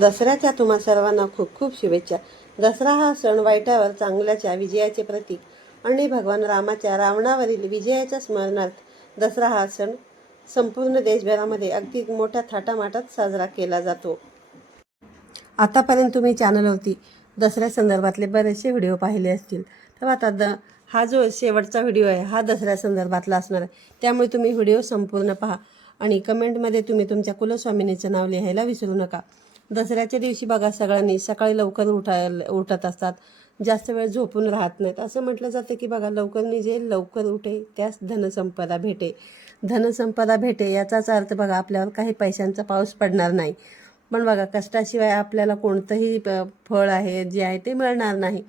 दसऱ्याच्या तुम्हा सर्वांना खूप खूप शुभेच्छा. दसरा हा सण वाईटावर चांगल्याच्या विजयाचे प्रतीक आणि भगवान रामाच्या रावणावरील विजयाच्या स्मरणार्थ दसरा हा सण संपूर्ण देशभरामध्ये अगदी मोठ्या थाटामाटात साजरा केला जातो. आतापर्यंत तुम्ही चॅनलवरती दसऱ्या संदर्भातले बरेचसे व्हिडिओ पाहिले असतील, तर आता हा जो शेवटचा व्हिडिओ आहे हा दसऱ्या संदर्भातला असणार आहे. त्यामुळे तुम्ही व्हिडिओ संपूर्ण पहा आणि कमेंटमध्ये तुम्ही तुमच्या कुलस्वामिनीचं नाव लिहायला विसरू नका. दसऱ्याच्या दिवशी बघा सगळ्यांनी सकाळी लवकर उठत असतात, जास्त वेळ झोपून राहत नाहीत. असं म्हटलं जातं की बघा लवकर निघे लवकर उठे त्यास धनसंपदा भेटे. धनसंपदा भेटे याचाच अर्थ बघा आपल्यावर काही पैशांचा पाऊस पडणार नाही, पण बघा कष्टाशिवाय आपल्याला कोणतंही फळ आहे जे आहे ते मिळणार नाही.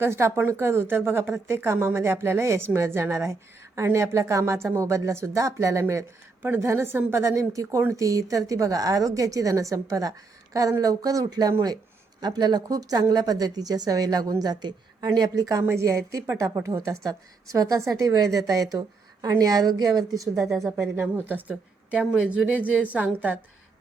कष्ट आपण करू तर बघा प्रत्येक कामामध्ये आपल्याला यश मिळत जाणार आहे आणि आपल्या कामाचा मोबदलासुद्धा आपल्याला मिळेल. पण धनसंपदा नेमकी कोणती, तर ती बघा आरोग्याची धनसंपदा. कारण लवकर उठल्यामुळे आपल्याला खूप चांगल्या पद्धतीच्या सवय लागून जाते आणि आपली कामं जी आहेत ती पटापट होत असतात. स्वतःसाठी वेळ देता येतो आणि आरोग्यावरती सुद्धा त्याचा परिणाम होत असतो. त्यामुळे जुने जे सांगतात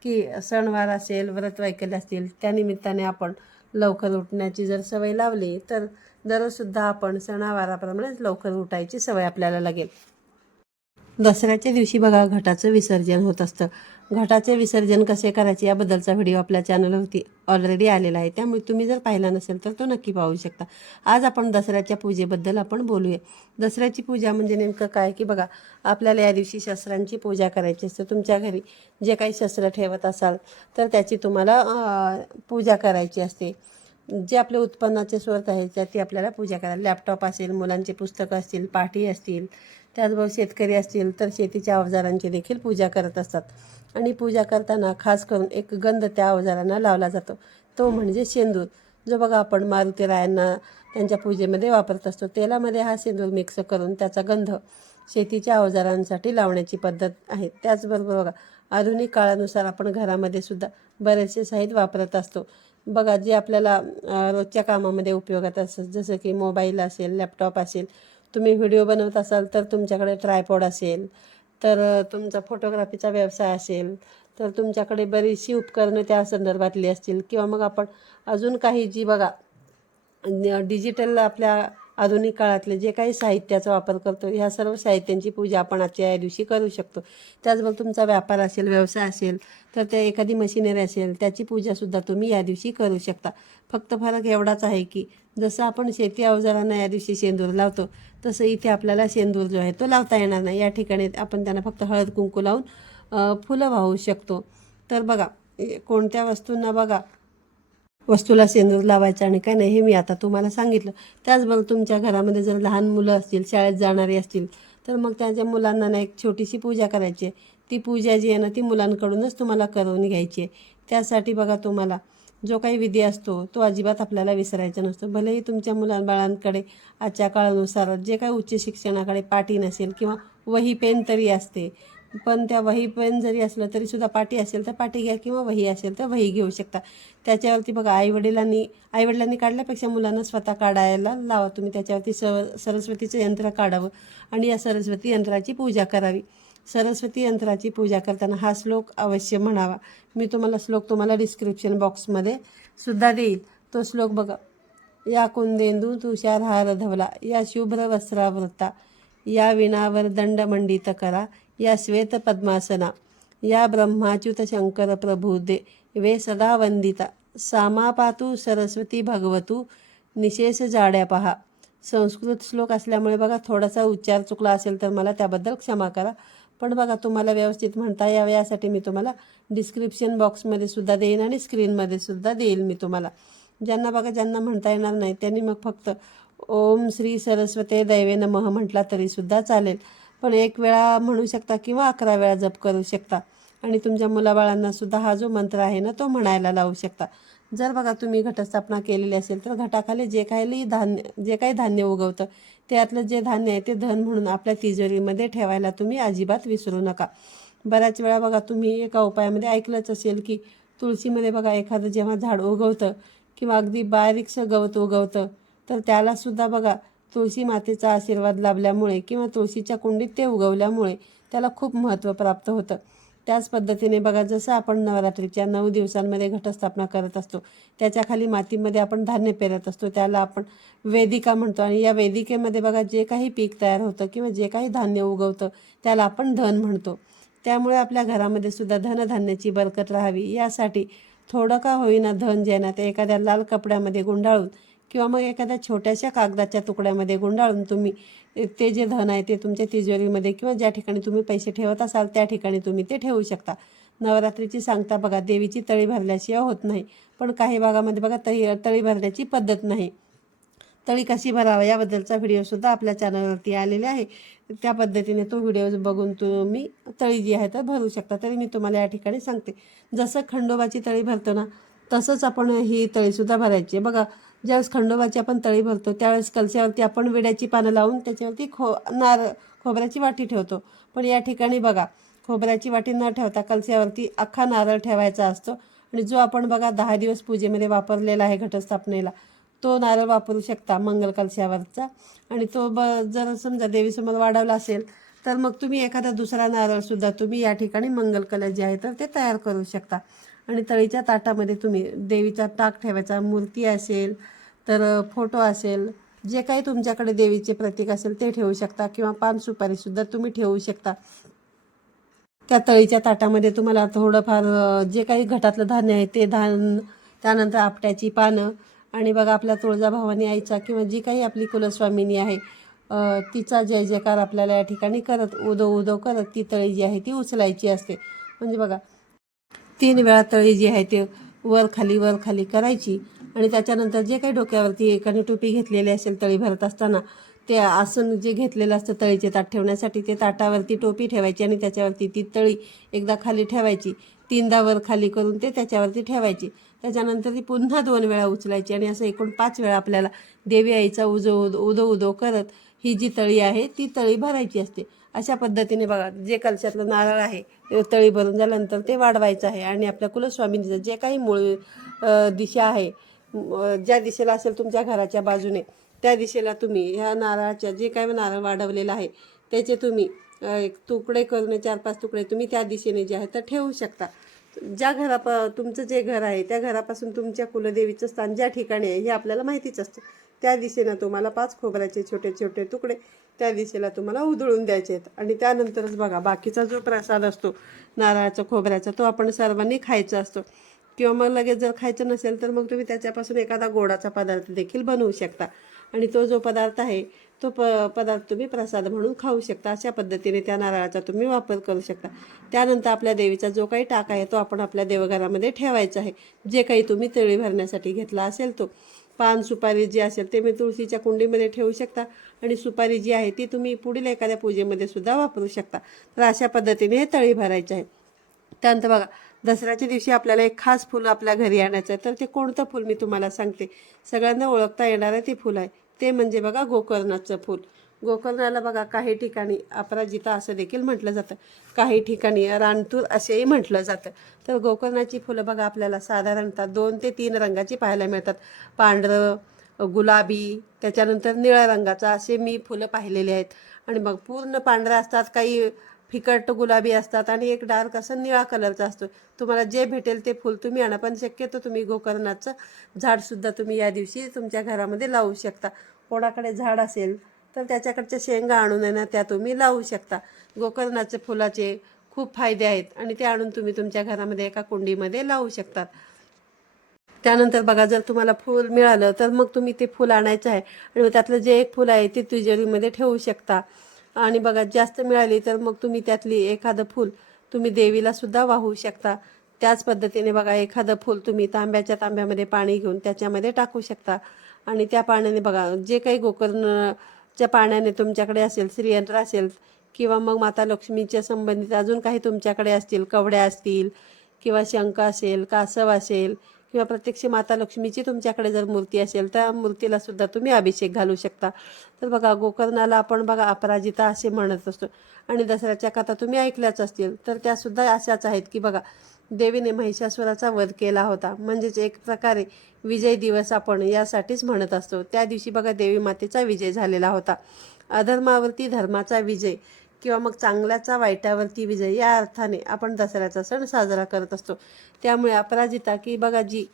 की सणवार असेल व्रत वैकल्य असतील त्यानिमित्ताने आपण लवकर उठण्याची जर सवय लावली तर दररोजसुद्धा आपण सणावाराप्रमाणेच लवकर उठायची सवय आपल्याला लागेल. दसऱ्याच्या दिवशी बघा घटाचं विसर्जन होत असतं. घटाचे विसर्जन कसे करायचे याबद्दलचा व्हिडिओ आपल्या चॅनलवरती ऑलरेडी आलेला आहे, त्यामुळे तुम्ही जर पाहिला नसेल तर तो नक्की पाहू शकता. आज आपण दसऱ्याच्या पूजेबद्दल आपण बोलूया. दसऱ्याची पूजा म्हणजे नेमकं काय की बघा आपल्याला या दिवशी शस्त्रांची पूजा करायची असते. तुमच्या घरी जे काही शस्त्र ठेवत असाल तर त्याची तुम्हाला पूजा करायची असते. जे आपले उत्पन्नाचे स्रोत आहेत त्याची आपल्याला पूजा करायला, लॅपटॉप असेल, मुलांचे पुस्तकं असतील, पाटी असतील, त्याचबरोबर शेतकरी असतील तर शेतीच्या अवजारांची देखील पूजा करत असतात. आणि पूजा करताना खास करून एक गंध त्या अवजारांना लावला जातो, तो म्हणजे शेंदूर. जो बघा आपण मारुतीरायांना त्यांच्या पूजेमध्ये वापरत असतो. तेलामध्ये हा शेंदूर मिक्स करून त्याचा गंध शेतीच्या अवजारांसाठी लावण्याची पद्धत आहे. त्याचबरोबर बघा आधुनिक काळानुसार आपण घरामध्ये सुद्धा बरेचसे साहित्य वापरत असतो. बघा जे आपल्याला रोजच्या कामामध्ये उपयोगात असतात, जसं की मोबाईल असेल, लॅपटॉप असेल, तुम्ही व्हिडिओ बनवत असाल तर तुमच्याकडे ट्रायपॉड असेल, तर तुमचा फोटोग्राफीचा व्यवसाय असेल तर तुमच्याकडे बरीचशी उपकरणं त्या संदर्भातली असतील, किंवा मग आपण अजून काही जी बघा डिजिटल आपल्या आधुनिक काळातले जे काही साहित्याचा वापर करतो ह्या सर्व साहित्यांची पूजा आपण आजच्या या दिवशी करू शकतो. त्याचबरोबर तुमचा व्यापार असेल, व्यवसाय असेल तर त्या एखादी मशिनरी असेल त्याची पूजासुद्धा तुम्ही या दिवशी करू शकता. फक्त फरक एवढाच आहे की जसं आपण शेती अवजारांना या दिवशी शेंदूर लावतो तसं इथे आपल्याला शेंदूर जो आहे तो लावता येणार नाही. या ठिकाणी आपण त्यांना फक्त हळद कुंकू लावून फुलं वाहू शकतो. तर बघा कोणत्या वस्तूला शेंदूर लावायचा आणि काय नाही हे मी आता तुम्हाला सांगितलं. त्याचबरोबर तुमच्या घरामध्ये जर लहान मुलं असतील, शाळेत जाणारी असतील तर मग त्यांच्या मुलांना ना एक छोटीशी पूजा करायची आहे. ती पूजा जी आहे ना ती मुलांकडूनच तुम्हाला करून घ्यायची आहे. त्यासाठी बघा तुम्हाला जो काही विधी असतो तो अजिबात आपल्याला विसरायचा नसतो. भलेही तुमच्या मुलांबाळांकडे आजच्या काळानुसार जे काही उच्च शिक्षणाकडे पाटी नसेल किंवा वही पेन तरी असते, पण त्या वही पेन जरी असलं तरीसुद्धा पाटी असेल तर पाटी घ्या किंवा वही असेल तर वही घेऊ शकता. त्याच्यावरती बघा आईवडिलांनी काढल्यापेक्षा मुलांना स्वतः काढायला लावा. तुम्ही त्याच्यावरती सरस्वतीचं यंत्र काढावं आणि या सरस्वती यंत्राची पूजा करावी. सरस्वती यंत्राची पूजा करताना हा श्लोक अवश्य म्हणावा. मी तुम्हाला डिस्क्रिप्शन बॉक्समध्ये सुद्धा देईल. तो श्लोक बघा. या कुंदेंदू तुषारहार धवला, या शुभ्र वस्त्रावृता, या विणावर दंडमंडित करा, या श्वेत पद्मासना, या ब्रह्माच्युत शंकर प्रभुदे वे सदा वंदिता, सामापातू सरस्वती भगवतू निशेष जाड्या पहा. संस्कृत श्लोक असल्यामुळे बघा थोडासा उच्चार चुकला असेल तर मला त्याबद्दल क्षमा करा. पण बघा तुम्हाला व्यवस्थित म्हणता यावे यासाठी मी तुम्हाला डिस्क्रिप्शन बॉक्समध्ये सुद्धा देईन आणि स्क्रीनमध्ये सुद्धा देईल मी तुम्हाला. ज्यांना म्हणता येणार नाही त्यांनी मग फक्त ओम श्री सरस्वते दैवे नमः म्हटला तरीसुद्धा चालेल. पण एक वेळा म्हणू शकता किंवा 11 वेळा जप करू शकता आणि तुमच्या मुलाबाळांना सुद्धा हा जो मंत्र आहे ना तो म्हणायला लावू शकता. जर बघा तुम्ही घटस्थापना केलेली असेल तर घटाखाली जे काही धान्य उगवतं त्यातलं जे धान्य आहे ते धन म्हणून आपल्या तिजोरीमध्ये ठेवायला तुम्ही अजिबात विसरू नका. बऱ्याच वेळा बघा तुम्ही एका उपायामध्ये ऐकलंच असेल की तुळशीमध्ये बघा एखादं जेव्हा झाड उगवतं किंवा अगदी बारीकसं गवत उगवतं तर त्यालासुद्धा बघा तुळशी मातेचा आशीर्वाद लाभल्यामुळे किंवा तुळशीच्या कुंडीत ते उगवल्यामुळे त्याला खूप महत्त्व प्राप्त होतं. त्याच पद्धतीने बघा, जसं आपण नवरात्रीच्या 9 दिवसांमध्ये घटस्थापना करत असतो, त्याच्या खाली मातीमध्ये आपण धान्य पेरत असतो, त्याला आपण वेदिका म्हणतो. आणि या वेदिकेमध्ये बघा, जे काही पीक तयार होतं किंवा जे काही धान्य उगवतं त्याला आपण धन म्हणतो. त्यामुळे आपल्या घरामध्ये सुद्धा धनधान्याची बरकत राहावी यासाठी थोडं का होईना धन जे आहे ना, ते एखाद्या लाल कपड्यामध्ये गुंडाळून किंवा मग एखाद्या छोट्याशा कागदाच्या तुकड्यामध्ये गुंडाळून तुम्ही ते जे धन आहे ते तुमच्या तिजोरीमध्ये किंवा ज्या ठिकाणी तुम्ही पैसे ठेवत असाल त्या ठिकाणी तुम्ही ते ठेवू शकता. नवरात्रीची सांगता बघा, देवीची तळी भरल्याशिवाय होत नाही, पण काही भागामध्ये बघा तळी भरण्याची पद्धत नाही. तळी कशी भरावा याबद्दलचा व्हिडिओसुद्धा आपल्या चॅनलवरती आलेला आहे. त्या पद्धतीने तो व्हिडिओ बघून तुम्ही तळी जी आहे तर भरू शकता. तरी मी तुम्हाला या ठिकाणी सांगते, जसं खंडोबाची तळी भरतो ना, तसंच आपण ही तळीसुद्धा भरायची आहे. बघा, ज्यावेळेस खंडोबाची आपण तळी भरतो त्यावेळेस कलशावरती आपण विड्याची पानं लावून त्याच्यावरती खोबऱ्याची वाटी ठेवतो. पण या ठिकाणी बघा, खोबऱ्याची वाटी न ठेवता कलशावरती अख्खा नारळ ठेवायचा असतो. आणि जो आपण बघा 10 दिवस पूजेमध्ये वापरलेला आहे घटस्थापनेला, तो नारळ वापरू शकता मंगल कलशावरचा. आणि तो जर समजा देवीसमोर वाढवला असेल तर मग तुम्ही एखादा दुसरा नारळसुद्धा तुम्ही या ठिकाणी मंगल कलश जे आहे तर ते तयार करू शकता. आणि तळीच्या ताटामध्ये तुम्ही देवीचा टाक ठेवायचा, मूर्ती असेल तर फोटो असेल, जे काही तुमच्याकडे देवीचे प्रतीक असेल ते ठेवू शकता, किंवा पान सुपारीसुद्धा तुम्ही ठेवू शकता. त्या तळीच्या ताटामध्ये तुम्हाला थोडंफार जे काही घटातलं धान्य आहे ते त्यानंतर आपट्याची पानं, आणि बघा आपल्या तुळजाभवानी आईचा किंवा जी काही आपली कुलस्वामिनी आहे तिचा जय जयकार आपल्याला या ठिकाणी करत उदो उदो करत ती तळी जी आहे ती उचलायची असते. म्हणजे बघा 3 वेळा तळी जी आहे ते वर खाली करायची. आणि त्याच्यानंतर जे काही डोक्यावरती एकाने टोपी घेतलेली असेल तळी भरत असताना, ते आसन जे घेतलेलं असतं तळीचे ताट ठेवण्यासाठी, ते ताटावरती टोपी ठेवायची आणि त्याच्यावरती ती तळी एकदा खाली ठेवायची, 3दा वर खाली करून ते त्याच्यावरती ठेवायची. त्याच्यानंतर ती पुन्हा 2 वेळा उचलायची, आणि असं एकूण 5 वेळा आपल्याला देवी आईचा उदो उदो करत ही जी तळी आहे ती तळी भरायची असते. अशा पद्धतीने बघा, जे कलशातलं नारळ आहे ते तळी भरून झाल्यानंतर ते वाढवायचं आहे. आणि आपल्या कुलस्वामींचं जे काही मूळ दिशा आहे, ज्या दिशेला असेल तुमच्या घराच्या बाजूने, त्या दिशेला तुम्ही ह्या नारळाच्या जे काही नारळ वाढवलेला आहे त्याचे तुम्ही एक तुकडे करून 4-5 तुकडे तुम्ही त्या दिशेने जे आहे तर ठेवू शकता. ज्या तुमचं जे घर आहे त्या घरापासून तुमच्या कुलदेवीचं स्थान ज्या ठिकाणी आहे हे आपल्याला माहितीच असते. त्या दिशेनं तुम्हाला 5 खोबऱ्याचे छोटे छोटे तुकडे त्या दिशेला तुम्हाला उधळून द्यायचे आहेत. आणि त्यानंतरच बघा, बाकीचा जो प्रसाद असतो नारळाचा खोबऱ्याचा तो आपण सर्वांनी खायचा असतो. किंवा मग लगेच जर खायचं नसेल तर मग तुम्ही त्याच्यापासून एखादा गोडाचा पदार्थ देखील बनवू शकता. आणि तो जो पदार्थ आहे तो पदार्थ तुम्ही प्रसाद म्हणून खाऊ शकता. अशा पद्धतीने त्या नारळाचा तुम्ही वापर करू शकता. त्यानंतर आपल्या देवीचा जो काही टाक आहे तो आपण आपल्या देवघरामध्ये ठेवायचा आहे. जे काही तुम्ही तळी भरण्यासाठी घेतला असेल तो पान सुपारी जी असेल ते मी तुळशीच्या कुंडीमध्ये ठेवू शकता. आणि सुपारी जी आहे ती तुम्ही पुढील एखाद्या पूजेमध्ये सुद्धा वापरू शकता. तर अशा पद्धतीने हे तळी भरायचे आहे. त्यानंतर बघा, दसऱ्याच्या दिवशी आपल्याला एक खास फूल आपल्या घरी आणायचं आहे. तर ते कोणतं फूल मी तुम्हाला सांगते. सगळ्यांना ओळखता येणारं ते फूल आहे, ते म्हणजे बघा गोकर्णाचं फूल. गोकर्णाला बघा काही ठिकाणी अपराजिता असं देखील म्हटलं जातं, काही ठिकाणी रानतूर असेही म्हटलं जातं. तर गोकर्णाची फुलं बघा आपल्याला साधारणतः 2 ते 3 रंगाची पाहायला मिळतात. पांढरं, गुलाबी, त्याच्यानंतर निळ्या रंगाचा, असे मी फुलं पाहिलेली आहेत. आणि मग पूर्ण पांढऱ्या असतात, काही फिकट गुलाबी असतात, आणि एक डार्क असं निळा कलरचा असतो. तुम्हाला जे भेटेल ते फूल तुम्ही आणा, पण शक्यतो तुम्ही गोकर्णाचं झाडसुद्धा तुम्ही या दिवशी तुमच्या घरामध्ये लावू शकता. कोणाकडे झाड असेल तर त्याच्याकडच्या शेंगा आणून आहे ना त्या तुम्ही लावू शकता. गोकर्णाचे फुलाचे खूप फायदे आहेत, आणि ते आणून तुम्ही तुमच्या घरामध्ये एका कुंडीमध्ये लावू शकतात. त्यानंतर बघा, जर तुम्हाला फूल मिळालं तर मग तुम्ही ते फूल आणायचं आहे, आणि मग त्यातलं जे एक फूल आहे ते तिजोरीमध्ये ठेवू शकता. आणि बघा, जास्त मिळाली तर मग तुम्ही त्यातली एखादं फूल तुम्ही देवीला सुद्धा वाहू शकता. त्याच पद्धतीने बघा, एखादं फूल तुम्ही तांब्यामध्ये पाणी घेऊन त्याच्यामध्ये टाकू शकता. आणि त्या पाण्याने बघा, जे काही गोकर्णच्या पाण्याने तुमच्याकडे असेल, श्रीयंत्र असेल, किंवा मग माता लक्ष्मीच्या संबंधित अजून काही तुमच्याकडे असतील, कवड्या असतील, किंवा शंख असेल, कासव असेल, किंवा प्रत्यक्ष माता लक्ष्मीची तुमच्याकडे जर मूर्ती असेल त्या मूर्तीला सुद्धा तुम्ही अभिषेक घालू शकता. तर बघा, गोकर्णाला आपण बघा अपराजिता असे म्हणत असतो. आणि दसऱ्याच्या कथा तुम्ही ऐकल्याच असतील, तर त्यासुद्धा अशाच आहेत की बघा, देवीने महिषासुराचा वध केला होता, म्हणजेच एक प्रकारे विजय दिवस आपण यासाठीच म्हणत असतो. त्या दिवशी बघा देवी मातेचा विजय झालेला होता. अधर्मावरती धर्माचा विजय, किंवा मग चांगल्याचा वाईटावरती विजय या अर्थाने आपण दसऱ्याचा सण साजरा करत असतो. त्यामुळे अपराजिता की बघा, जी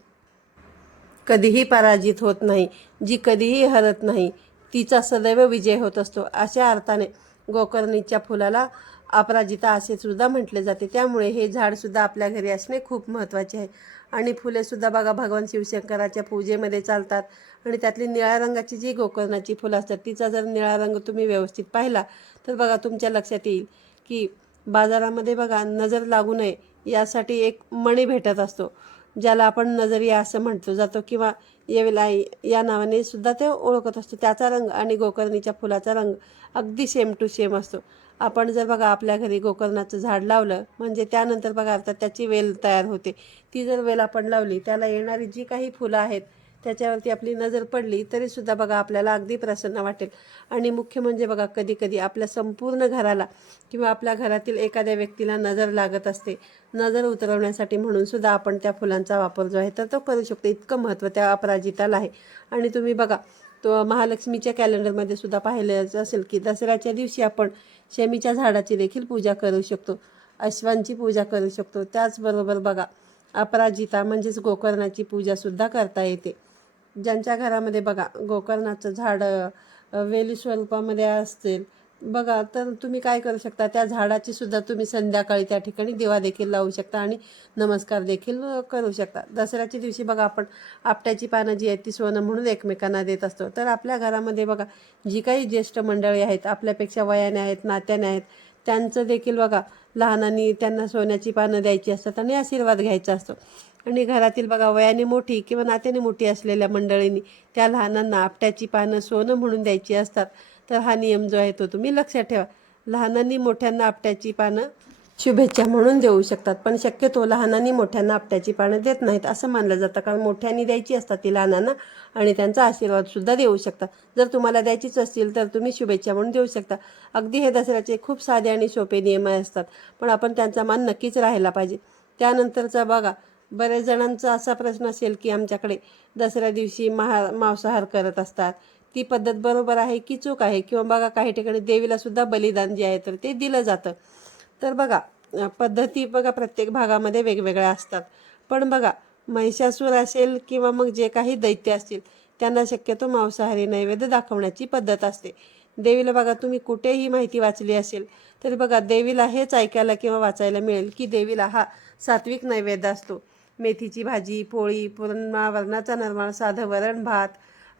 कधीही पराजित होत नाही, जी कधीही हरत नाही, तिचा सदैव विजय होत असतो, अशा अर्थाने गोकर्णीच्या फुलाला अपराजिता असे सुद्धा म्हटले जाते. त्यामुळे हे झाडसुद्धा आपल्या घरी असणे खूप महत्त्वाचे आहे. आणि फुलेसुद्धा बघा भगवान शिवशंकराच्या पूजेमध्ये चालतात. आणि त्यातली निळ्या रंगाची जी गोकर्णाची फुलं असतात, तिचा जर निळा रंग तुम्ही व्यवस्थित पाहिला तर बघा तुमच्या लक्षात येईल की बाजारामध्ये बघा नजर लागू नये यासाठी एक मणी भेटत असतो, ज्याला आपण नजरिया असं म्हटलं जातो किंवा येवलाई या नावाने सुद्धा ते ओळखत असतो. त्याचा रंग आणि गोकर्णीच्या फुलाचा रंग अगदी सेम टू सेम असतो. आपण जर बघा आपल्या घरी गोकर्णाचं झाड लावलं म्हणजे त्यानंतर बघा अर्थात त्याची वेल तयार होते. ती जर वेल आपण लावली, त्याला येणारी जी काही फुलं आहेत त्याच्यावरती आपली नजर पडली तरीसुद्धा बघा आपल्याला अगदी प्रसन्न वाटेल. आणि मुख्य म्हणजे बघा कधी कधी आपल्या संपूर्ण घराला किंवा आपल्या घरातील एखाद्या व्यक्तीला नजर लागत असते, नजर उतरवण्यासाठी म्हणून सुद्धा आपण त्या फुलांचा वापर जो आहे तर तो करू शकतो. इतकं महत्त्व त्या अपराजिताला आहे. आणि तुम्ही बघा तो महालक्ष्मीच्या कॅलेंडरमध्ये सुद्धा पाहिलं असेल की दसऱ्याच्या दिवशी आपण शमीच्या झाडाची देखील पूजा करू शकतो, अश्वांची पूजा करू शकतो. त्याचबरोबर बघा अपराजिता म्हणजेच गोकर्णाची पूजासुद्धा करता येते. ज्यांच्या घरामध्ये बघा गोकर्णाचं झाड वेली स्वरूपामध्ये असेल बघा, तर तुम्ही काय करू शकता, त्या झाडाची सुद्धा तुम्ही संध्याकाळी त्या ठिकाणी दिवा देखील लावू शकता आणि नमस्कार देखील करू शकता. दसऱ्याच्या दिवशी बघा आपण आपट्याची पानं जी आहेत ती सोनं म्हणून एकमेकांना देत असतो. तर आपल्या घरामध्ये बघा जी काही ज्येष्ठ मंडळी आहेत, आपल्यापेक्षा वयाने आहेत, नात्याने आहेत, त्यांचं देखील बघा लहानांनी त्यांना सोन्याची पानं द्यायची असतात आणि आशीर्वाद घ्यायचा असतो. आणि घरातील बघा वयाने मोठी किंवा नात्याने मोठी असलेल्या मंडळींनी त्या लहानांना आपट्याची पानं सोनं म्हणून द्यायची असतात. तर हा नियम जो आहे तो तुम्ही लक्षात ठेवा. लहानांनी मोठ्यांना आपट्याची पानं शुभेच्छा म्हणून देऊ शकतात, पण शक्यतो लहानांनी मोठ्यांना आपट्याची पानं देत नाहीत असं मानलं जातं, कारण मोठ्यांनी द्यायची असतात ती लहानांना आणि त्यांचा आशीर्वादसुद्धा देऊ शकता. जर तुम्हाला द्यायचीच असतील तर तुम्ही शुभेच्छा म्हणून देऊ शकता. अगदी हे दसऱ्याचे खूप साधे आणि सोपे नियम असतात, पण आपण त्यांचा मान नक्कीच राहायला पाहिजे. त्यानंतरचा बघा बरेच जणांचा असा प्रश्न असेल की आमच्याकडे दसऱ्या दिवशी मांसाहार करत असतात, ती पद्धत बरोबर आहे की चूक आहे, किंवा बघा काही ठिकाणी देवीला सुद्धा बलिदान जे आहे तर ते दिलं जातं. तर बघा पद्धती बघा प्रत्येक भागामध्ये वेगवेगळ्या असतात. पण बघा महिषासूर असेल किंवा मग जे काही दैत्य असतील त्यांना शक्यतो मांसाहारी नैवेद्य दाखवण्याची पद्धत असते. देवीला बघा तुम्ही कुठेही माहिती वाचली असेल तरी बघा देवीला हेच ऐकायला किंवा वाचायला मिळेल की देवीला हा सात्विक नैवेद्य असतो. मेथीची भाजी, पोळी, वरणाचा नरमाळ, साधं वरण भात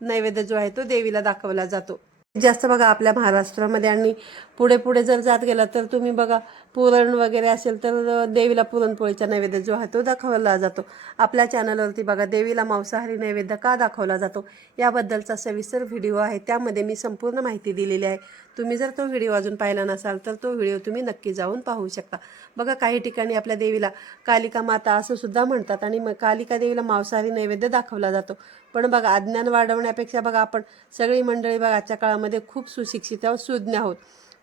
नैवेद्य जो आहे तो देवीला दाखवला जातो. जास्त बघा आपल्या महाराष्ट्रामध्ये. आणि पुढे पुढे जर जात गेला तर तुम्ही बघा पुरण वगैरे असेल तर देवीला पुरणपोळीचा नैवेद्य जो आहे तो दाखवला जातो. आपल्या चॅनलवरती बघा देवीला मांसाहारी नैवेद्य का दाखवला जातो याबद्दलचा सविस्तर व्हिडिओ आहे, त्यामध्ये मी संपूर्ण माहिती दिलेली आहे. तुम्ही जर तो व्हिडिओ अजून पाहिला नसाल तर तो व्हिडिओ तुम्ही नक्की जाऊन पाहू शकता. बघा काही ठिकाणी आपल्या देवीला कालिका माता असं सुद्धा म्हणतात आणि कालिका देवीला मांसाहारी नैवेद्य दाखवला जातो. पण बघा अज्ञान वाढवण्यापेक्षा बघा आपण सगळी मंडळी बघा आजच्या काळामध्ये खूप सुशिक्षित आहोत, सुज्ञ आहोत.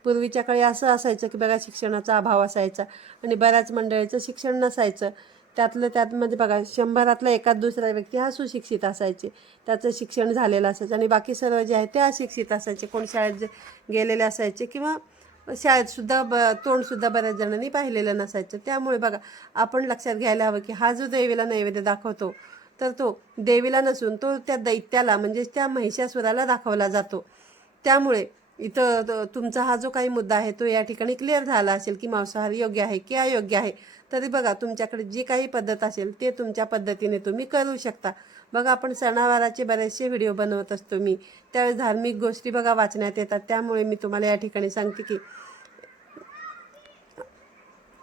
पूर्वीच्या काळी असं असायचं की बघा शिक्षणाचा अभाव असायचा आणि बऱ्याच मंडळीचं शिक्षण नसायचं. त्यातलं त्यात म्हणजे बघा 100रातला एखाद दुसरा व्यक्ती हा सुशिक्षित असायचे, त्याचं शिक्षण झालेलं असायचं आणि बाकी सर्व जे आहे ते अशिक्षित असायचे. कोण शाळेत गेलेले असायचे किंवा शाळेतसुद्धा तोंडसुद्धा बऱ्याच जणांनी पाहिलेलं नसायचं. त्यामुळे बघा आपण लक्षात घ्यायला हवं की हा जो देवीला नैवेद्य दाखवतो तर तो देवीला नसून तो त्या दैत्याला म्हणजे त्या महिषासुराला दाखवला जातो. त्यामुळे इथं तुमचा हा जो काही मुद्दा आहे तो या ठिकाणी क्लिअर झाला असेल की मांसाहार योग्य आहे की अयोग्य आहे. तरी बघा तुमच्याकडे जी काही पद्धत असेल ते तुमच्या पद्धतीने तुम्ही करू शकता. बघा आपण सणावाराचे बरेचसे व्हिडिओ बनवत असतो मी, त्यावेळेस धार्मिक गोष्टी बघा वाचण्यात येतात. त्यामुळे मी तुम्हाला या ठिकाणी सांगते की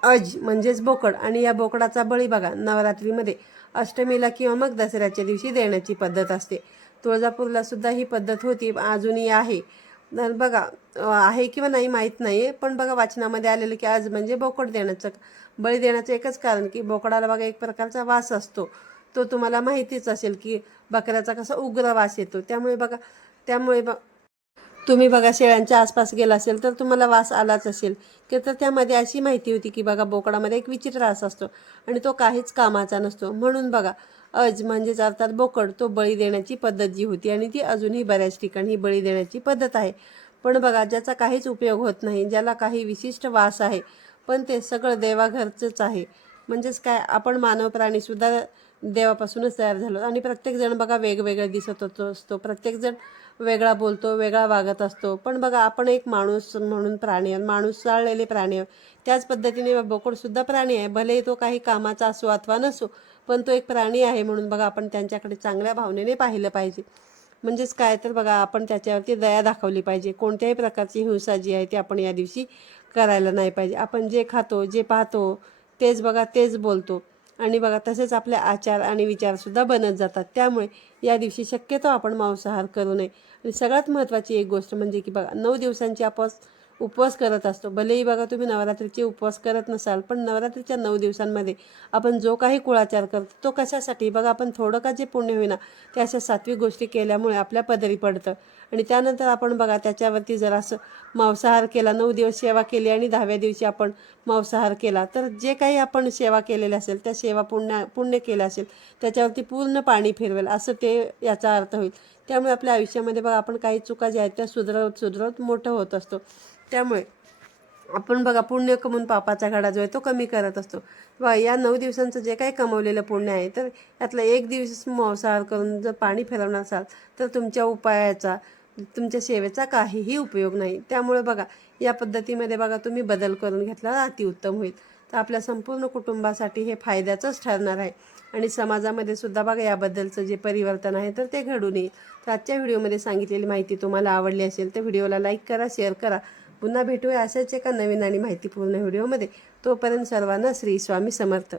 अज म्हणजेच बोकड, आणि या बोकडाचा बळी बघा नवरात्रीमध्ये अष्टमीला किंवा मग दसऱ्याच्या दिवशी देण्याची पद्धत असते. तुळजापूरला सुद्धा ही पद्धत होती, अजूनही आहे. तर बघा आहे किंवा नाही माहीत नाही आहे, पण बघा वाचनामध्ये आलेलं की आज म्हणजे बोकड देण्याचं बळी देण्याचं एकच कारण की बोकडाला बघा एक प्रकारचा वास असतो. तो तुम्हाला माहितीच असेल की बकऱ्याचा कसा उग्र वास येतो. त्यामुळे तुम्ही बघा शेळ्यांच्या आसपास गेला असेल तर तुम्हाला वास आलाच असेल की तर त्यामध्ये अशी माहिती होती की बघा बोकडामध्ये एक विचित्र वास असतो आणि तो काहीच कामाचा नसतो. म्हणून बघा अज म्हणजेच अर्थात बोकड तो बळी देण्याची पद्धत जी होती आणि ती अजूनही बऱ्याच ठिकाणी बळी देण्याची पद्धत आहे. पण बघा ज्याचा काहीच उपयोग होत नाही, ज्याला काही विशिष्ट वास आहे, पण ते सगळं देवाघरचंच आहे. म्हणजेच काय, आपण मानव प्राणीसुद्धा देवापासूनच तयार झालो आणि प्रत्येकजण बघा वेगवेगळे दिसत असतो, प्रत्येकजण वेगळा बोलतो, वेगळा वागत असतो. पण बघा आपण एक माणूस म्हणून प्राणी आहे, माणूस चाललेले प्राणी आहे. त्याच पद्धतीने बोकडसुद्धा प्राणी आहे, भलेही तो काही कामाचा असो अथवा नसो, पण तो एक प्राणी आहे म्हणून बघा आपण त्यांच्याकडे चांगल्या भावनेने पाहिलं पाहिजे. म्हणजेच काय तर बघा आपण त्याच्यावरती दया दाखवली पाहिजे. कोणत्याही प्रकारची हिंसा जी आहे ती आपण या दिवशी करायला नाही पाहिजे. आपण जे खातो, जे पाहतो, तेच बघा तेच बोलतो आणि बघा तसेच आपले आचार आणि विचारसुद्धा बनत जातात. त्यामुळे या दिवशी शक्यतो आपण मांसाहार करू नये. आणि सगळ्यात महत्त्वाची एक गोष्ट म्हणजे की बघा 9 दिवसांची उपवास करत असतो. भलेही बघा तुम्ही नवरात्रीचे उपवास करत नसाल, पण नवरात्रीच्या 9 दिवसांमध्ये आपण जो काही कुळाचार करतो तो कशासाठी बघा, आपण थोडं का जे पुण्य होईना त्या अशा सात्विक गोष्टी केल्यामुळे आपल्या पदरी पडतं. आणि त्यानंतर आपण बघा त्याच्यावरती जरासं मांसाहार केला, 9 दिवस सेवा केली आणि 10व्या दिवशी आपण मांसाहार केला, तर जे काही आपण सेवा केलेली असेल त्या सेवा पुण्य केलं असेल त्याच्यावरती पूर्ण पाणी फिरवेल असं ते याचा अर्थ होईल. त्यामुळे आपल्या आयुष्यामध्ये बघा आपण काही चुका ज्या आहेत त्या सुधरवत मोठं होत असतो. त्यामुळे आपण बघा पुण्य कमवून पापाचा घडा जो आहे तो कमी करत असतो. बघा या 9 दिवसांचं जे काही कमवलेलं पुण्य आहे, तर यातला एक दिवस मांसाहार करून जर पाणी फिरवणार असाल तर तुमच्या उपायाचा, तुमच्या सेवेचा काहीही उपयोग नाही. त्यामुळे बघा या पद्धतीमध्ये बघा तुम्ही बदल करून घेतला अतिउत्तम होईल. तर आपल्या संपूर्ण कुटुंबासाठी हे फायद्याचंच ठरणार आहे आणि समाजामध्ये सुद्धा बघा याबद्दलचं जे परिवर्तन आहे तर ते घडून येईल. तर आजच्या व्हिडिओमध्ये सांगितलेली माहिती तुम्हाला आवडली असेल तर व्हिडिओला लाईक करा, शेअर करा. पुन्हा भेटूया अशाच एका नवीन आणि माहितीपूर्ण व्हिडिओमध्ये. तोपर्यंत सर्वांना श्री स्वामी समर्थ.